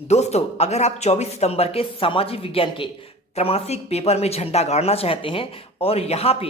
दोस्तों, अगर आप 24 सितंबर के सामाजिक विज्ञान के त्रैमासिक पेपर में झंडा गाड़ना चाहते हैं और यहाँ पे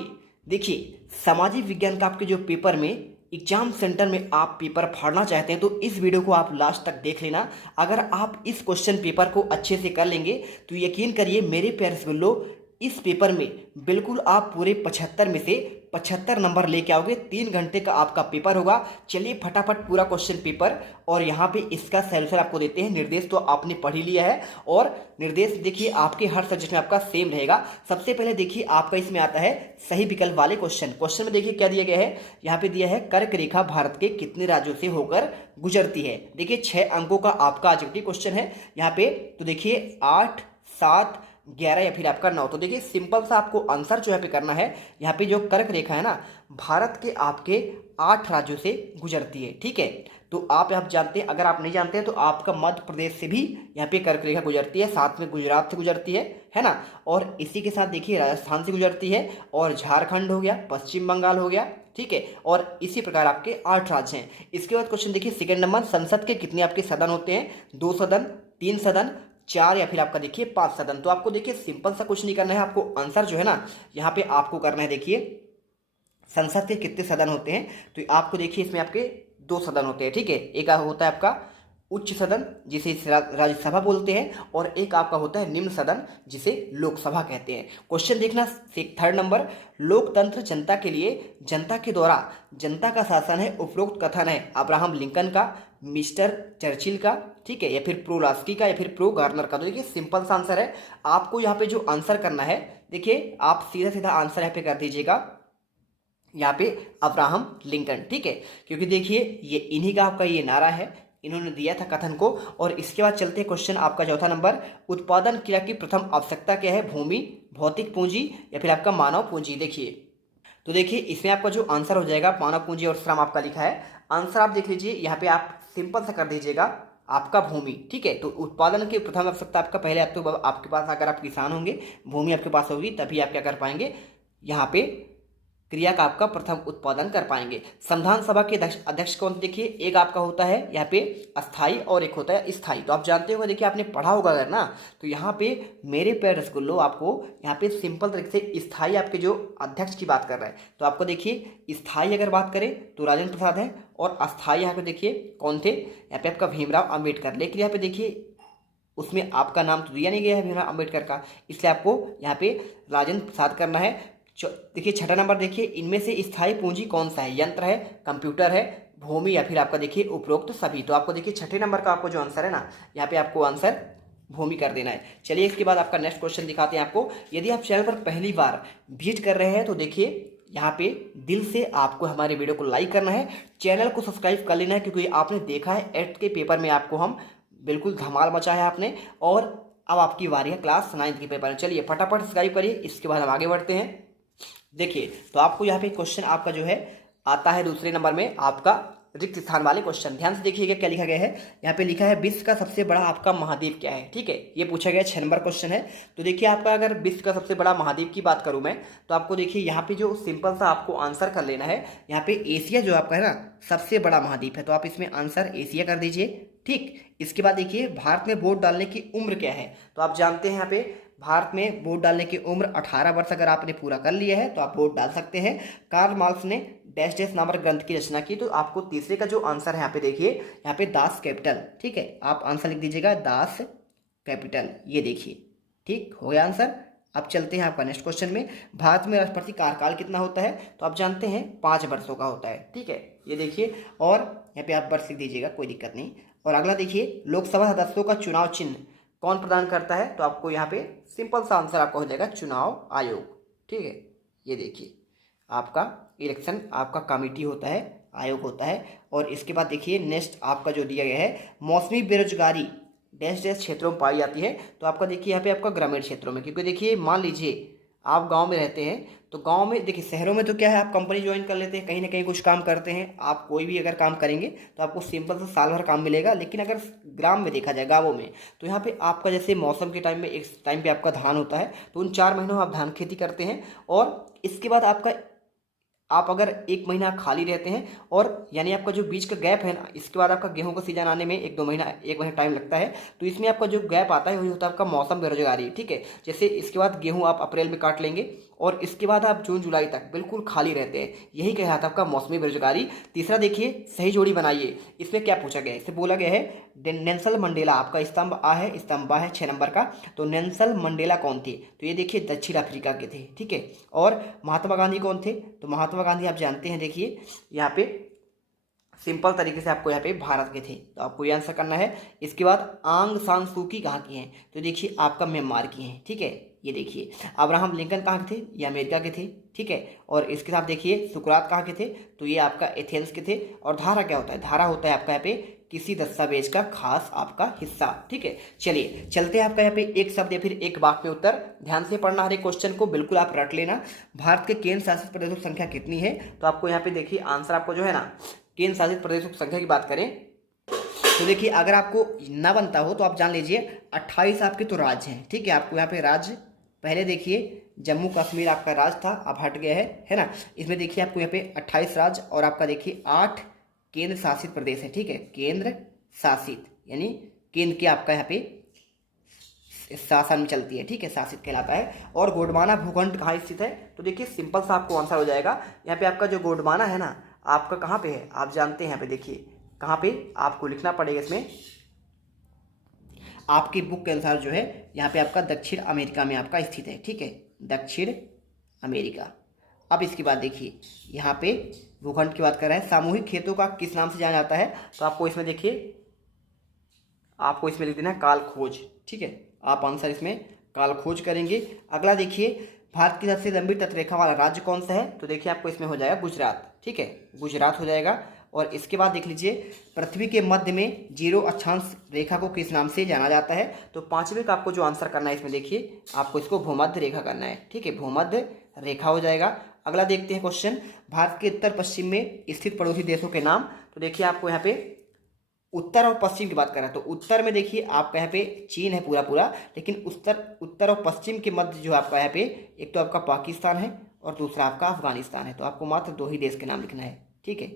देखिए सामाजिक विज्ञान का आपके जो पेपर में एग्जाम सेंटर में आप पेपर फाड़ना चाहते हैं तो इस वीडियो को आप लास्ट तक देख लेना। अगर आप इस क्वेश्चन पेपर को अच्छे से कर लेंगे तो यकीन करिए मेरे प्यारे रसगुल्लो, इस पेपर में बिल्कुल आप पूरे 75 में से 75 नंबर लेके आओगे। 3 घंटे का आपका पेपर होगा। चलिए फटाफट पूरा क्वेश्चन पेपर और यहाँ पे इसका सॉल्यूशन आपको देते हैं। निर्देश तो आपने पढ़ ही लिया है और निर्देश देखिए आपके हर सब्जेक्ट में आपका सेम रहेगा। सबसे पहले देखिए आपका इसमें आता है सही विकल्प वाले क्वेश्चन में देखिए क्या दिया गया है। यहाँ पे दिया है कर्क रेखा भारत के कितने राज्यों से होकर गुजरती है। देखिए 6 अंकों का आपका ऑब्जेक्टिव क्वेश्चन है यहाँ पे। तो देखिए 8, 7, 11 या फिर आपका 9। तो देखिए सिंपल सा आपको आंसर जो यहाँ पे करना है। यहाँ पे जो कर्क रेखा है ना, भारत के आपके 8 राज्यों से गुजरती है। ठीक है, तो आप जानते हैं। अगर आप नहीं जानते हैं तो आपका मध्य प्रदेश से भी यहाँ पे कर्क रेखा गुजरती है, साथ में गुजरात से गुजरती है ना। और इसी के साथ देखिए राजस्थान से गुजरती है और झारखंड हो गया, पश्चिम बंगाल हो गया। ठीक है, और इसी प्रकार आपके 8 राज्य हैं। इसके बाद क्वेश्चन देखिए सेकंड नंबर, संसद के कितने आपके सदन होते हैं? 2 सदन, 3 सदन, 4 या फिर आपका देखिए 5 सदन। तो आपको देखिए सिंपल सा कुछ नहीं करना है, आपको आंसर जो है ना यहाँ पे आपको करना है। देखिए संसद के कितने सदन होते हैं तो आपको देखिए इसमें आपके 2 सदन होते हैं। ठीक है, एक होता है आपका उच्च सदन जिसे राज्यसभा बोलते हैं और एक आपका होता है निम्न सदन जिसे लोकसभा कहते हैं। क्वेश्चन देखना थर्ड नंबर, लोकतंत्र जनता के लिए, जनता के द्वारा जनता का शासन है। उपरोक्त कथन है अब्राहम लिंकन का, मिस्टर चर्चिल का, ठीक है, या फिर प्रो लास्की का या फिर प्रो गार्नर का। तो देखिए सिंपल सा आंसर है। आपको यहाँ पे जो आंसर करना है देखिए आप सीधा सीधा आंसर यहाँ पे कर दीजिएगा, यहाँ पे अब्राहम लिंकन। ठीक है, क्योंकि देखिए ये इन्हीं का आपका ये नारा है, इन्होंने दिया था कथन को। और इसके बाद चलते हैं क्वेश्चन आपका चौथा नंबर, उत्पादन क्रिया की प्रथम आवश्यकता क्या है? भूमि, भौतिक पूंजी या फिर आपका मानव पूंजी। देखिए तो देखिए इसमें आपका जो आंसर हो जाएगा मानव पूंजी और श्रम आपका लिखा है। आंसर आप देख लीजिए यहाँ पे, आप सिंपल सा कर दीजिएगा आपका भूमि। ठीक है, तो उत्पादन की प्रथम आवश्यकता आपका पहले आप तो आपके पास, अगर आप किसान होंगे, भूमि आपके पास होगी तभी आप क्या कर पाएंगे, यहाँ पे क्रिया का आपका प्रथम उत्पादन कर पाएंगे। संविधान सभा के अध्यक्ष कौन? देखिए एक आपका होता है यहाँ पे अस्थाई और एक होता है स्थाई। तो आप जानते हो, देखिए आपने पढ़ा होगा अगर ना, तो यहाँ पे मेरे प्यारे रसगुल्लो आपको यहाँ पे सिंपल तरीके से स्थाई आपके जो अध्यक्ष की बात कर रहा है। तो आपको देखिए स्थाई अगर बात करें तो राजेंद्र प्रसाद है और अस्थाई यहाँ पे देखिए कौन थे? यहाँ पे आपका भीमराव अम्बेडकर। लेकिन यहाँ पे देखिए उसमें आपका नाम तो दिया नहीं गया है भीमराव अम्बेडकर का, इसलिए आपको यहाँ पे राजेंद्र प्रसाद करना है। देखिए छठा नंबर, देखिए इनमें से स्थायी पूंजी कौन सा है? यंत्र है, कंप्यूटर है, भूमि या फिर आपका देखिए उपरोक्त सभी। तो आपको देखिए छठे नंबर का आपको जो आंसर है ना, यहाँ पे आपको आंसर भूमि कर देना है। चलिए इसके बाद आपका नेक्स्ट क्वेश्चन दिखाते हैं आपको। यदि आप चैनल पर पहली बार विजिट कर रहे हैं तो देखिए यहाँ पे दिल से आपको हमारे वीडियो को लाइक करना है, चैनल को सब्सक्राइब कर लेना है, क्योंकि आपने देखा है 8th के पेपर में आपको हम बिल्कुल धमाल मचा है आपने, और अब आपकी बारी है क्लास 9th के पेपर में। चलिए फटाफट सब्सक्राइब करिए, इसके बाद हम आगे बढ़ते हैं। देखिए तो आपको यहाँ पे क्वेश्चन आपका जो है आता है दूसरे नंबर में आपका रिक्त स्थान वाले क्वेश्चन। ध्यान से देखिएगा क्या लिखा गया है। यहाँ पे लिखा है विश्व का सबसे बड़ा आपका महाद्वीप क्या है? ठीक है, ये पूछा गया 6 नंबर क्वेश्चन है। तो देखिए आपका अगर विश्व का सबसे बड़ा महाद्वीप की बात करूँ मैं, तो आपको देखिए यहाँ पे जो सिंपल सा आपको आंसर कर लेना है। यहाँ पे एशिया जो आपका है ना सबसे बड़ा महाद्वीप है, तो आप इसमें आंसर एशिया कर दीजिए। ठीक, इसके बाद देखिए भारत में वोट डालने की उम्र क्या है? तो आप जानते हैं यहाँ पे भारत में वोट डालने की उम्र 18 वर्ष अगर आपने पूरा कर लिया है तो आप वोट डाल सकते हैं। कार्ल मार्क्स ने डैश डैश नामक ग्रंथ की रचना की। तो आपको तीसरे का जो आंसर है यहाँ पे देखिए, यहाँ पे दास कैपिटल। ठीक है, आप आंसर लिख दीजिएगा दास कैपिटल, ये देखिए। ठीक हो गया आंसर। अब चलते हैं आपका नेक्स्ट क्वेश्चन में। भारत में राष्ट्रपति कार्यकाल कितना होता है? तो आप जानते हैं 5 वर्षों का होता है। ठीक है, ये देखिए, और यहाँ पे आप वर्ष लिख दीजिएगा, कोई दिक्कत नहीं। और अगला देखिए, लोकसभा सदस्यों का चुनाव चिन्ह कौन प्रदान करता है? तो आपको यहाँ पे सिंपल सा आंसर आपका हो जाएगा चुनाव आयोग। ठीक है, ये देखिए आपका इलेक्शन आपका कमेटी होता है, आयोग होता है। और इसके बाद देखिए नेक्स्ट आपका जो दिया गया है, मौसमी बेरोजगारी डैश डैश क्षेत्रों में पाई जाती है। तो आपका देखिए यहाँ पे आपका ग्रामीण क्षेत्रों में, क्योंकि देखिए मान लीजिए आप गांव में रहते हैं तो गांव में देखिए, शहरों में तो क्या है आप कंपनी ज्वाइन कर लेते हैं, कहीं ना कहीं कुछ काम करते हैं। आप कोई भी अगर काम करेंगे तो आपको सिंपल से साल भर काम मिलेगा। लेकिन अगर ग्राम में देखा जाए, गाँवों में, तो यहाँ पे आपका जैसे मौसम के टाइम में एक टाइम पे आपका धान होता है, तो उन 4 महीनों में आप धान खेती करते हैं। और इसके बाद आपका आप अगर एक महीना खाली रहते हैं और यानी आपका जो बीच का गैप है ना, इसके बाद आपका गेहूं का सीजन आने में एक महीना टाइम लगता है, तो इसमें आपका जो गैप आता है वही होता है आपका मौसम बेरोजगारी। ठीक है, जैसे इसके बाद गेहूं आप अप्रैल में काट लेंगे और इसके बाद आप जून जुलाई तक बिल्कुल खाली रहते हैं, यही कहलाता है आपका मौसमी बेरोजगारी। तीसरा देखिए, सही जोड़ी बनाइए। इसमें क्या पूछा गया है, इससे बोला गया है नेल्सन मंडेला, आपका स्तंभ आ है, स्तंभ बा है 6 नंबर का, तो नेल्सन मंडेला कौन थे, तो ये देखिए दक्षिण अफ्रीका के थे। ठीक है, और महात्मा गांधी कौन थे, तो महात्मा गांधी आप जानते हैं, देखिए यहाँ पे सिंपल तरीके से आपको यहाँ पे भारत के थे, तो आपको ये आंसर करना है। इसके बाद आंग सान सू की कहाँ की हैं, तो देखिए आपका म्यांमार की हैं। ठीक है, ये देखिए अब्राहम लिंकन कहाँ के थे, ये अमेरिका के थे। ठीक है, और इसके साथ देखिए सुकरात कहाँ के थे, तो ये आपका एथेंस के थे। और धारा क्या होता है, धारा होता है आपका यहाँ पे किसी दस्तावेज का खास आपका हिस्सा। ठीक है, चलिए चलते हैं आपका यहाँ पे एक शब्द या फिर एक वाक्य में उत्तर। ध्यान से पढ़ना हर एक क्वेश्चन को, बिल्कुल आप रट लेना। भारत के केंद्र शासित प्रदेशों की संख्या कितनी है, तो आपको यहाँ पे देखिए आंसर आपको जो है ना, केंद्र शासित प्रदेशों की संख्या की बात करें तो देखिए अगर आपको ना बनता हो तो आप जान लीजिए 28 आपके तो राज्य हैं। ठीक है, आपको यहाँ पे राज्य पहले देखिए जम्मू कश्मीर आपका राज्य था, अब हट गया है ना। इसमें देखिए आपको यहाँ पे 28 राज्य और आपका देखिए 8 केंद्र शासित प्रदेश है। ठीक है, केंद्र शासित यानी केंद्र के आपका यहाँ पे शासन में चलती है। ठीक है, शासित कहलाता है। और गोंडवाना भूखंड कहाँ स्थित है, तो देखिए सिंपल सा आपको आंसर हो जाएगा। यहाँ पे आपका जो गोंडवाना है ना, आपका कहाँ पे है, आप जानते हैं। यहाँ पे देखिए कहाँ पे आपको लिखना पड़ेगा, इसमें आपकी बुक के अनुसार जो है यहाँ पे आपका दक्षिण अमेरिका में आपका स्थित है। ठीक है, दक्षिण अमेरिका। अब इसके बाद देखिए यहाँ पे भूखंड की बात कर रहे हैं। सामूहिक खेतों का किस नाम से जाना जाता है, तो आपको इसमें देखिए आपको इसमें लिख देना है काल खोज। ठीक है, आप आंसर इसमें काल खोज करेंगे। अगला देखिए, भारत की सबसे लंबी तटरेखा वाला राज्य कौन सा है, तो देखिए आपको इसमें हो जाएगा गुजरात। ठीक है, गुजरात हो जाएगा। और इसके बाद देख लीजिए, पृथ्वी के मध्य में 0 अक्षांश रेखा को किस नाम से जाना जाता है, तो पांचवें का आपको जो आंसर करना है इसमें देखिए आपको इसको भूमध्य रेखा करना है। ठीक है, भूमध्य रेखा हो जाएगा। अगला देखते हैं क्वेश्चन, भारत के उत्तर पश्चिम में स्थित पड़ोसी देशों के नाम, तो देखिए आपको यहाँ पे उत्तर और पश्चिम की बात करें तो उत्तर में देखिए आपका यहाँ पे चीन है पूरा, लेकिन उत्तर और पश्चिम के मध्य जो आपका यहाँ पे एक तो आपका पाकिस्तान है और दूसरा आपका अफगानिस्तान है, तो आपको मात्र 2 ही देश के नाम लिखना है। ठीक है,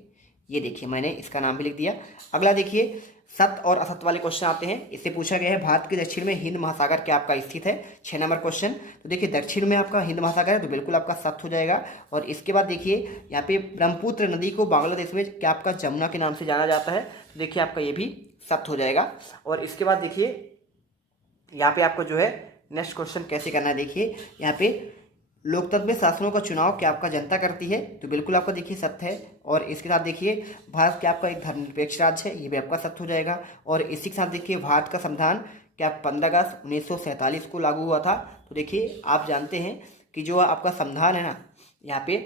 ये देखिए मैंने इसका नाम भी लिख दिया। अगला देखिए, सत्य और असत्य वाले क्वेश्चन आते हैं। इससे पूछा गया है भारत के दक्षिण में हिंद महासागर क्या आपका स्थित है, 6 नंबर क्वेश्चन। तो देखिए दक्षिण में आपका हिंद महासागर है, तो बिल्कुल आपका सत्य हो जाएगा। और इसके बाद देखिए यहाँ पे ब्रह्मपुत्र नदी को बांग्लादेश में क्या आपका जमुना के नाम से जाना जाता है, तो देखिए आपका ये भी सत्य हो जाएगा। और इसके बाद देखिए यहाँ पे आपको जो है नेक्स्ट क्वेश्चन कैसे करना है, देखिए यहाँ पे लोकतंत्र में शासनों का चुनाव क्या आपका जनता करती है, तो बिल्कुल आपका देखिए सत्य है। और इसके साथ देखिए भारत क्या आपका एक धर्मनिरपेक्ष राज्य है, ये भी आपका सत्य हो जाएगा। और इसी के साथ देखिए भारत का संविधान क्या 15 अगस्त 1947 को लागू हुआ था, तो देखिए आप जानते हैं कि जो आपका संविधान है ना यहाँ पे,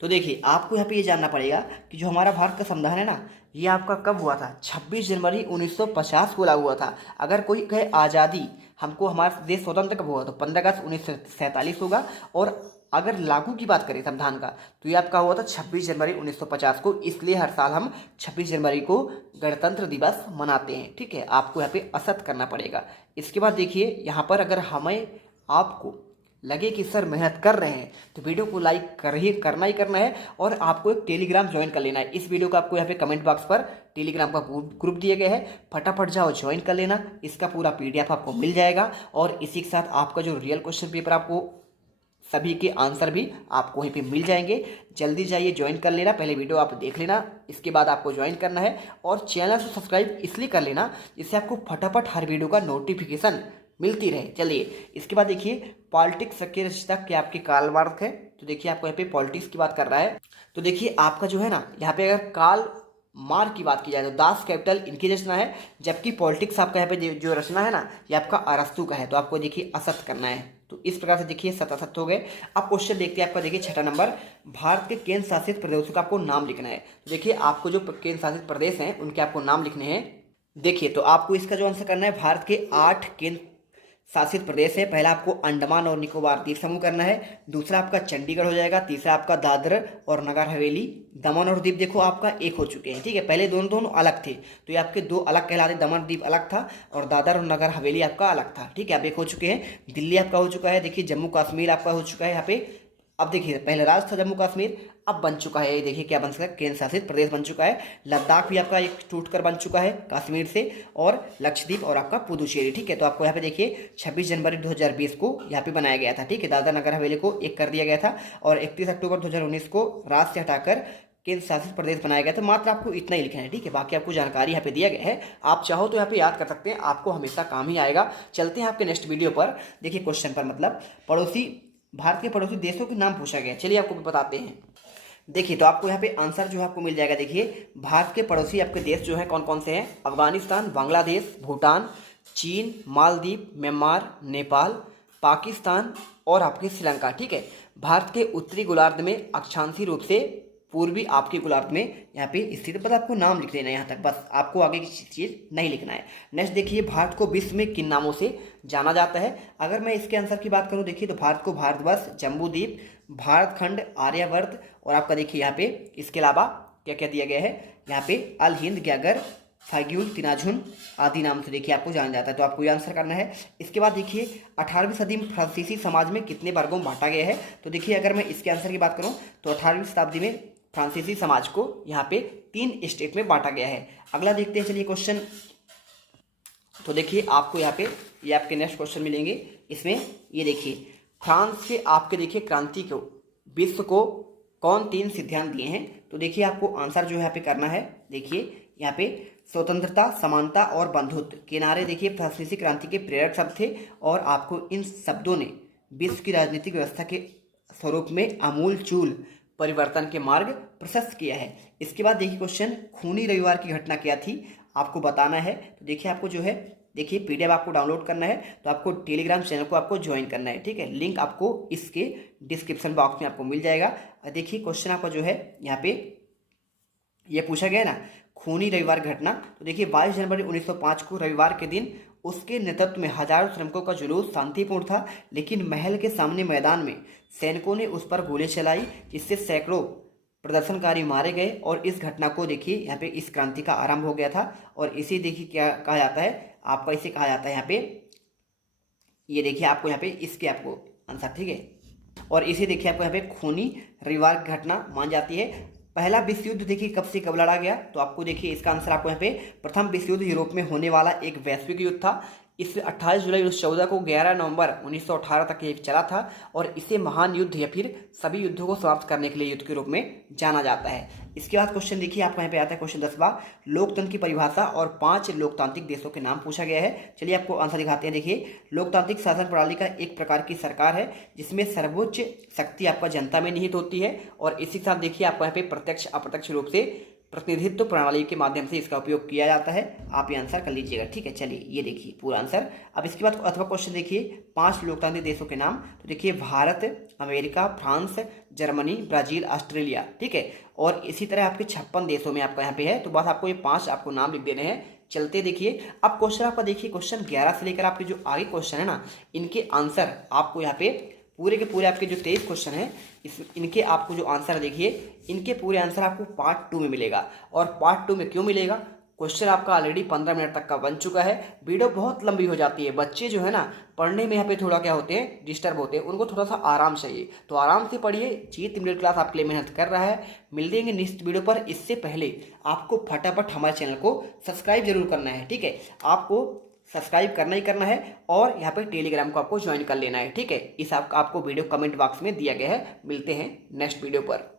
तो देखिए आपको यहाँ पे ये जानना पड़ेगा कि जो हमारा भारत का संविधान है ना, ये आपका कब हुआ था, 26 जनवरी 1950 को लागू हुआ था। अगर कोई कहे आज़ादी हमको हमारा देश स्वतंत्र कब हुआ, तो 15 अगस्त 1947 होगा। और अगर लागू की बात करें संविधान का, तो ये आपका हुआ था 26 जनवरी 1950 को, इसलिए हर साल हम 26 जनवरी को गणतंत्र दिवस मनाते हैं। ठीक है, आपको यहाँ पे असत करना पड़ेगा। इसके बाद देखिए यहाँ पर अगर हमें आपको लगे कि सर मेहनत कर रहे हैं तो वीडियो को लाइक करना ही करना है। और आपको एक टेलीग्राम ज्वाइन कर लेना है। इस वीडियो का आपको यहाँ पे कमेंट बॉक्स पर टेलीग्राम का ग्रुप दिया गया है, फटाफट जाओ ज्वाइन कर लेना। इसका पूरा PDF आपको मिल जाएगा। और इसी के साथ आपका जो रियल क्वेश्चन पेपर आपको सभी के आंसर भी आपको वहीं पे मिल जाएंगे। जल्दी जाइए ज्वाइन कर लेना, पहले वीडियो आप देख लेना, इसके बाद आपको ज्वाइन करना है। और चैनल को सब्सक्राइब इसलिए कर लेना जिससे आपको फटाफट हर वीडियो का नोटिफिकेशन मिलती रहे। चलिए इसके बाद देखिए पॉलिटिक्स के रचयिता क्या आपके कार्ल मार्क्स है, तो देखिए आपको यहाँ पे पॉलिटिक्स की बात कर रहा है। तो देखिए आपका जो है ना यहाँ पे अगर कार्ल मार्क्स की बात की जाए तो दास कैपिटल इनकी रचना है, जबकि पॉलिटिक्स आपका यहाँ पे जो रचना है ना ये आपका अरस्तु का है। तो आपको देखिए असत्य करना है। तो इस प्रकार से देखिए सत असत्य हो गए। अब क्वेश्चन देखते हैं आपका, देखिए 6ठा नंबर, भारत के केंद्र शासित प्रदेशों का आपको नाम लिखना है। देखिए आपको जो केंद्र शासित प्रदेश हैं उनके आपको नाम लिखने हैं। देखिए तो आपको इसका जो आंसर करना है, भारत के 8 केंद्र शासित प्रदेश है। पहला आपको अंडमान और निकोबार द्वीप समूह करना है, दूसरा आपका चंडीगढ़ हो जाएगा, तीसरा आपका दादर और नगर हवेली। दमन और दीप देखो आपका एक हो चुके हैं। ठीक है, पहले दोनों अलग थे तो ये आपके 2 अलग कहलाते, दमन द्वीप अलग था और दादर और नगर हवेली आपका अलग था। ठीक है, आप एक हो चुके हैं। दिल्ली आपका हो चुका है। देखिए जम्मू कश्मीर आपका हो चुका है यहाँ पे। अब देखिए पहले राज्य था जम्मू कश्मीर, अब बन चुका है। ये देखिए क्या बन चुका है, केंद्र शासित प्रदेश बन चुका है। लद्दाख भी आपका एक टूटकर बन चुका है कश्मीर से, और लक्षद्वीप और आपका पुदुचेरी। ठीक है, तो आपको यहाँ पे देखिए 26 जनवरी 2020 को यहाँ पे बनाया गया था। ठीक है, दादरा नगर हवेली को एक कर दिया गया था, और 31 अक्टूबर 2019 को राज्य से हटाकर केंद्र शासित प्रदेश बनाया गया था। मात्र आपको इतना ही लिखना है। ठीक है, बाकी आपको जानकारी यहाँ पे दिया गया है, आप चाहो तो यहाँ पे याद कर सकते हैं, आपको हमेशा काम ही आएगा। चलते हैं आपके नेक्स्ट वीडियो पर। देखिए क्वेश्चन पर मतलब पड़ोसी, भारत के पड़ोसी देशों के नाम पूछा गया। चलिए आपको बताते हैं। देखिए तो आपको यहाँ पे आंसर जो है आपको मिल जाएगा। देखिए भारत के पड़ोसी आपके देश जो है कौन कौन से हैं, अफगानिस्तान, बांग्लादेश, भूटान, चीन, मालदीव, म्यांमार, नेपाल, पाकिस्तान और आपके श्रीलंका। ठीक है, भारत के उत्तरी गोलार्ध में अक्षांशीय रूप से पूर्वी आपके गोलार्ध में यहाँ पे स्थित है। बस आपको नाम लिख देना है यहाँ तक, बस आपको आगे की चीज़ नहीं लिखना है। नेक्स्ट देखिए, भारत को विश्व में किन नामों से जाना जाता है। अगर मैं इसके आंसर की बात करूँ, देखिए तो भारत को भारतवर्ष, जम्बूद्वीप, भारत खंड, आर्यवर्त और आपका देखिए यहाँ पे इसके अलावा क्या क्या दिया गया है, यहाँ पे अल हिंद, ग्यागर, फाइग्यूल, तिनाझुन आदि नाम से देखिए आपको जाना जाता है। तो आपको ये आंसर करना है। इसके बाद देखिए 18वीं सदी में फ्रांसीसी समाज में कितने वर्गों में बांटा गया है। तो देखिए अगर मैं इसके आंसर की बात करूं तो 18वीं शताब्दी में फ्रांसीसी समाज को यहाँ पे 3 स्टेट में बांटा गया है। अगला देखते हैं चलिए क्वेश्चन। तो देखिए आपको यहाँ पे ये आपके नेक्स्ट क्वेश्चन मिलेंगे। इसमें ये देखिए फ्रांस के आपके देखिए क्रांति को विश्व को कौन 3 सिद्धांत दिए हैं। तो देखिए आपको आंसर जो है यहाँ पे करना है। देखिए यहाँ पे स्वतंत्रता, समानता और बंधुत्व के नारे देखिए फ्रांसीसी क्रांति के प्रेरक शब्द थे, और आपको इन शब्दों ने विश्व की राजनीतिक व्यवस्था के स्वरूप में आमूल चूल परिवर्तन के मार्ग प्रशस्त किया है। इसके बाद देखिए क्वेश्चन, खूनी रविवार की घटना क्या थी, आपको बताना है। तो देखिए आपको जो है देखिए पीडीएफ आपको डाउनलोड करना है, तो आपको टेलीग्राम चैनल को आपको ज्वाइन करना है। ठीक है, लिंक आपको इसके डिस्क्रिप्शन बॉक्स में आपको मिल जाएगा। देखिए क्वेश्चन आपका जो है यहाँ पे ये पूछा गया ना, खूनी रविवार घटना। तो देखिए 22 जनवरी 1905 को रविवार के दिन उसके नेतृत्व में हजारों श्रमिकों का जुलूस शांतिपूर्ण था, लेकिन महल के सामने मैदान में सैनिकों ने उस पर गोली चलाई, जिससे सैकड़ों प्रदर्शनकारी मारे गए। और इस घटना को देखिए यहाँ पे इस क्रांति का आरंभ हो गया था, और इसे देखिए क्या कहा जाता है, आपका इसे कहा जाता है यहाँ पे, ये देखिए आपको यहाँ पे इसके आपको आंसर। ठीक है, और इसे देखिए आपको यहाँ पे खूनी रविवार घटना मान जाती है। पहला विश्व युद्ध देखिए कब से कब लड़ा गया। तो आपको देखिए इसका आंसर आपको यहाँ पे, प्रथम विश्व युद्ध यूरोप में होने वाला एक वैश्विक युद्ध था। इस 28 जुलाई 1914 को 11 नवंबर 1918 तक ये चला था, और इसे महान युद्ध या फिर सभी युद्धों को समाप्त करने के लिए युद्ध के रूप में जाना जाता है। इसके बाद क्वेश्चन देखिए आपको यहाँ पे आता है क्वेश्चन 10वां, लोकतंत्र की परिभाषा और 5 लोकतांत्रिक देशों के नाम पूछा गया है। चलिए आपको आंसर दिखाते हैं। देखिए लोकतांत्रिक शासन प्रणाली का एक प्रकार की सरकार है जिसमें सर्वोच्च शक्ति आपका जनता में निहित होती है, और इसी के साथ देखिए आपको यहाँ पे प्रत्यक्ष अप्रत्यक्ष रूप से प्रतिनिधित्व प्रणाली के माध्यम से इसका उपयोग किया जाता है। आप ये आंसर कर लीजिएगा। ठीक है, चलिए ये देखिए पूरा आंसर। अब इसके बाद अथवा क्वेश्चन देखिए 5 लोकतांत्रिक देशों के नाम। तो देखिए Bharat, America, France, Germany, Brazil, Australia. ठीक है, और इसी तरह आपके 56 देशों में आपका यहाँ पे है। तो बस आपको ये 5 आपको नाम लिख देने हैं। चलते देखिए अब क्वेश्चन आपका देखिए क्वेश्चन 11 से लेकर आपके जो आगे क्वेश्चन है ना, इनके आंसर आपको यहाँ पे पूरे के पूरे आपके जो 23 क्वेश्चन है इनके आपको जो आंसर देखिए, इनके पूरे आंसर आपको पार्ट 2 में मिलेगा। और पार्ट 2 में क्यों मिलेगा, क्वेश्चन आपका ऑलरेडी 15 मिनट तक का बन चुका है। वीडियो बहुत लंबी हो जाती है, बच्चे जो है ना पढ़ने में यहाँ पे थोड़ा क्या होते हैं, डिस्टर्ब होते हैं, उनको थोड़ा सा आराम चाहिए। तो आराम से पढ़िए, जीत मिडिल क्लास आपके लिए मेहनत कर रहा है। मिल देंगे नेक्स्ट वीडियो पर। इससे पहले आपको फटाफट हमारे चैनल को सब्सक्राइब जरूर करना है। ठीक है, आपको सब्सक्राइब करना ही करना है, और यहाँ पे टेलीग्राम को आपको ज्वाइन कर लेना है। ठीक है, इस आपको वीडियो कमेंट बॉक्स में दिया गया है। मिलते हैं नेक्स्ट वीडियो पर।